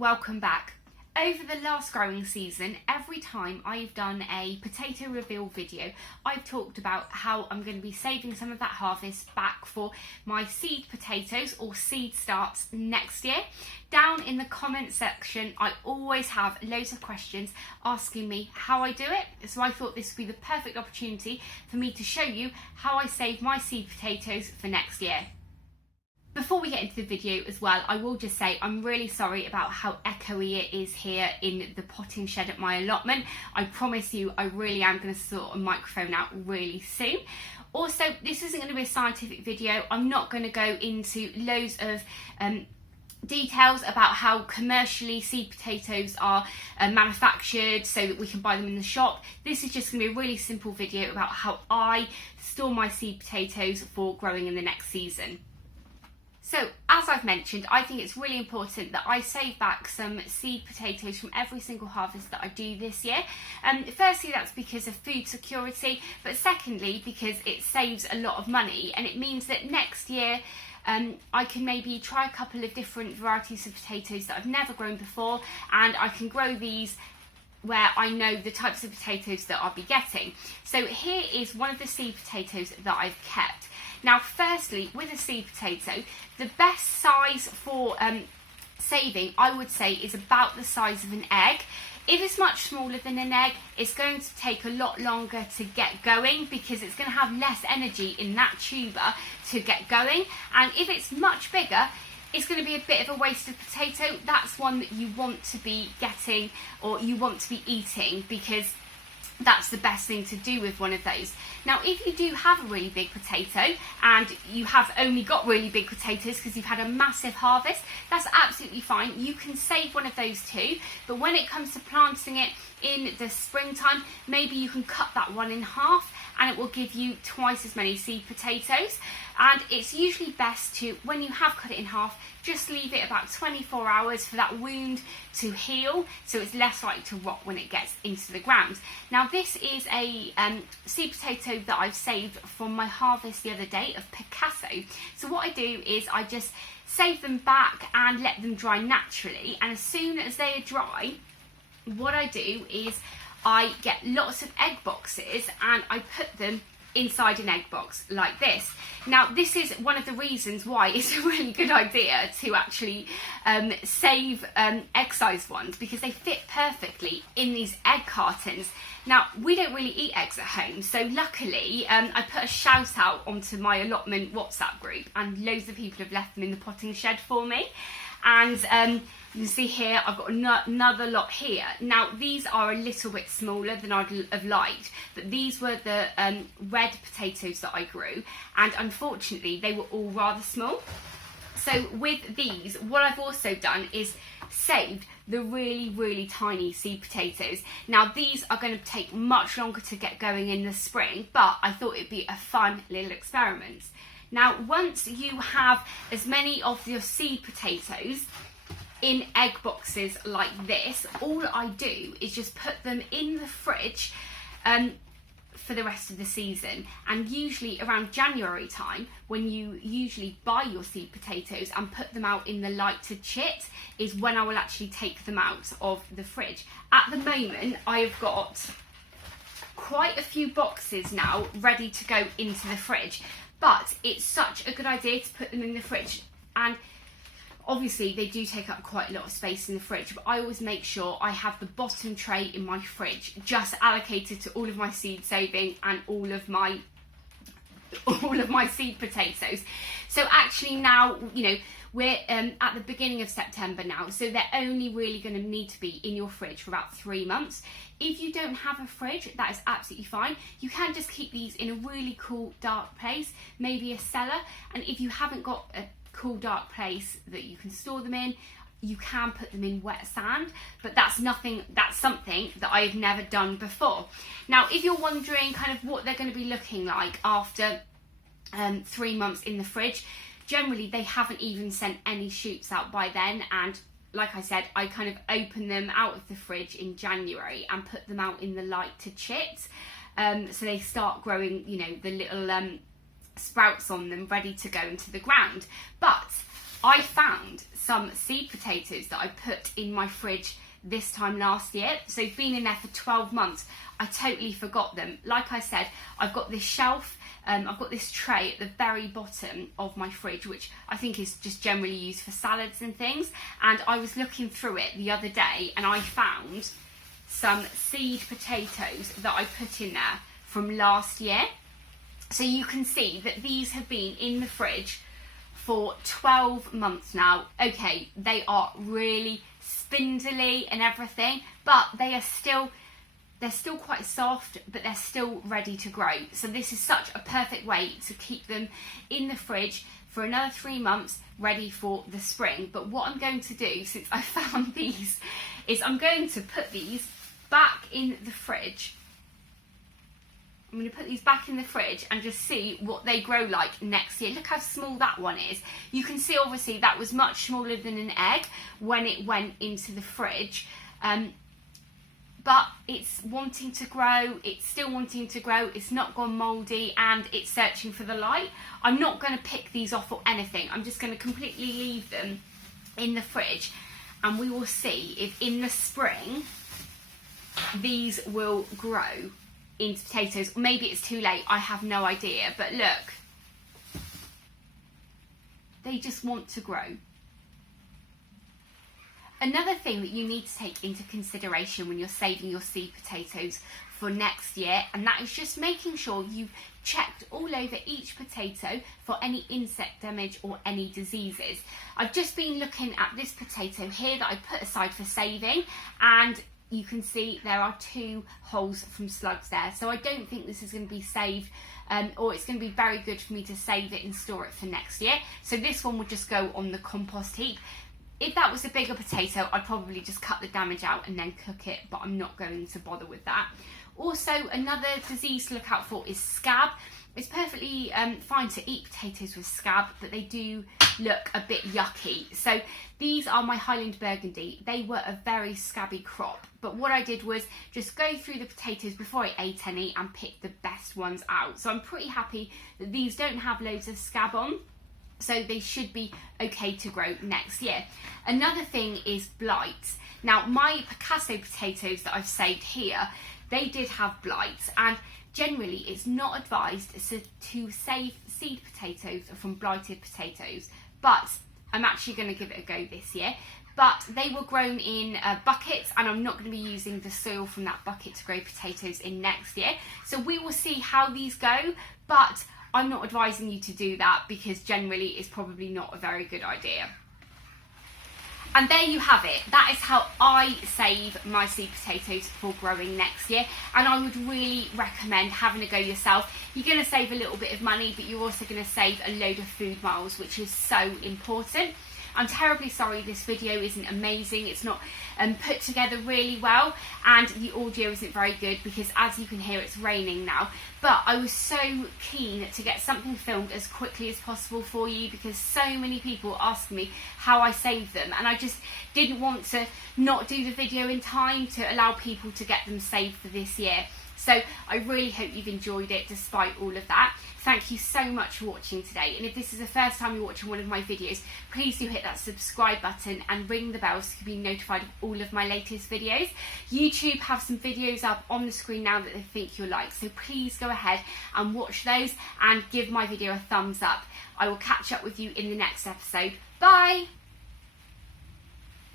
welcome back. Over the last growing season, every time I've done a potato reveal video, I've talked about how I'm going to be saving some of that harvest back for my seed potatoes or seed starts next year. Down in the comment section, I always have loads of questions asking me how I do it. So I thought this would be the perfect opportunity for me to show you how I save my seed potatoes for next year. Before we get into the video as well, I will just say I'm really sorry about how echoey it is here in the potting shed at my allotment. I promise you I really am going to sort a microphone out really soon. Also, this isn't going to be a scientific video. I'm not going to go into loads of details about how commercially seed potatoes are manufactured so that we can buy them in the shop. This is just going to be a really simple video about how I store my seed potatoes for growing in the next season. So, as I've mentioned, I think it's really important that I save back some seed potatoes from every single harvest that I do this year. Firstly, that's because of food security, but secondly, because it saves a lot of money, and it means that next year I can maybe try a couple of different varieties of potatoes that I've never grown before, and I can grow these where I know the types of potatoes that I'll be getting. So here is one of the seed potatoes that I've kept. Now, firstly, with a seed potato, the best size for saving, I would say, is about the size of an egg. If it's much smaller than an egg, it's going to take a lot longer to get going because it's going to have less energy in that tuber to get going. And if it's much bigger, it's going to be a bit of a waste of potato. That's one that you want to be getting or you want to be eating because that's the best thing to do with one of those. Now, if you do have a really big potato and you have only got really big potatoes because you've had a massive harvest, that's absolutely fine. You can save one of those too, but when it comes to planting it in the springtime, maybe you can cut that one in half and it will give you twice as many seed potatoes. And it's usually best to, when you have cut it in half, just leave it about 24 hours for that wound to heal, so it's less likely to rot when it gets into the ground. Now, this is a seed potato that I've saved from my harvest the other day of Picasso. So what I do is I just save them back and let them dry naturally, and as soon as they are dry, what I do is I get lots of egg boxes and I put them inside an egg box like this. Now, this is one of the reasons why it's a really good idea to actually save egg-sized ones, because they fit perfectly in these egg cartons. Now, we don't really eat eggs at home, so luckily I put a shout out onto my allotment WhatsApp group and loads of people have left them in the potting shed for me. And you can see here I've got another lot here. Now, these are a little bit smaller than I'd have liked, but these were the red potatoes that I grew, and unfortunately they were all rather small. So with these, what I've also done is saved the really tiny seed potatoes. Now, these are going to take much longer to get going in the spring, but I thought it'd be a fun little experiment. Now, once you have as many of your seed potatoes in egg boxes like this, all I do is just put them in the fridge for the rest of the season. And usually around January time, when you usually buy your seed potatoes and put them out in the light to chit, is when I will actually take them out of the fridge. At the moment, I have got quite a few boxes now ready to go into the fridge, but it's such a good idea to put them in the fridge. And obviously they do take up quite a lot of space in the fridge, but I always make sure I have the bottom tray in my fridge just allocated to all of my seed saving and all of my seed potatoes. So actually now, you know, we're at the beginning of September now, so they're only really going to need to be in your fridge for about 3 months. If you don't have a fridge, that is absolutely fine. You can just keep these in a really cool, dark place, maybe a cellar. And if you haven't got a cool, dark place that you can store them in, you can put them in wet sand, but that's something that I've never done before. Now, if you're wondering kind of what they're going to be looking like after 3 months in the fridge, generally they haven't even sent any shoots out by then, and like I said, I kind of open them out of the fridge in January and put them out in the light to chit, so they start growing, you know, the little sprouts on them ready to go into the ground. But I found some seed potatoes that I put in my fridge this time last year. So they've been in there for 12 months. I totally forgot them. Like I said, I've got this shelf, I've got this tray at the very bottom of my fridge, which I think is just generally used for salads and things. And I was looking through it the other day and I found some seed potatoes that I put in there from last year. So you can see that these have been in the fridge for 12 months now. Okay, they are really spindly and everything, but they're still quite soft, but they're still ready to grow. So this is such a perfect way to keep them in the fridge for another 3 months, ready for the spring. But what I'm going to do, since I found these, is I'm going to put these back in the fridge. I'm going to put these back in the fridge and just see what they grow like next year. Look how small that one is. You can see obviously that was much smaller than an egg when it went into the fridge. But it's wanting to grow, it's still wanting to grow, it's not gone mouldy, and it's searching for the light. I'm not going to pick these off or anything. I'm just going to completely leave them in the fridge, and we will see if in the spring these will grow into potatoes. Maybe it's too late, I have no idea, but look, they just want to grow. Another thing that you need to take into consideration when you're saving your seed potatoes for next year, and that is just making sure you've checked all over each potato for any insect damage or any diseases. I've just been looking at this potato here that I put aside for saving, and you can see there are 2 holes from slugs there. So I don't think this is going to be saved, or it's going to be very good for me to save it and store it for next year. So this one will just go on the compost heap. If that was a bigger potato, I'd probably just cut the damage out and then cook it, but I'm not going to bother with that. Also, another disease to look out for is scab. It's perfectly fine to eat potatoes with scab, but they do look a bit yucky. So these are my Highland Burgundy. They were a very scabby crop, but what I did was just go through the potatoes before I ate any and pick the best ones out. So I'm pretty happy that these don't have loads of scab on, so they should be okay to grow next year. Another thing is blight. Now, my Picasso potatoes that I've saved here, they did have blights, and generally it's not advised to save seed potatoes from blighted potatoes, but I'm actually going to give it a go this year. But they were grown in buckets, and I'm not going to be using the soil from that bucket to grow potatoes in next year. So we will see how these go, but I'm not advising you to do that because generally it's probably not a very good idea. And there you have it. That is how I save my seed potatoes for growing next year. And I would really recommend having a go yourself. You're going to save a little bit of money, but you're also going to save a load of food miles, which is so important. I'm terribly sorry this video isn't amazing. It's not put together really well, and the audio isn't very good because, as you can hear, it's raining now. But I was so keen to get something filmed as quickly as possible for you because so many people asked me how I saved them, and I just didn't want to not do the video in time to allow people to get them saved for this year. So I really hope you've enjoyed it despite all of that. Thank you so much for watching today, and if this is the first time you're watching one of my videos, please do hit that subscribe button and ring the bell so you can be notified of all of my latest videos. YouTube have some videos up on the screen now that they think you'll like, so please go ahead and watch those and give my video a thumbs up. I will catch up with you in the next episode. Bye!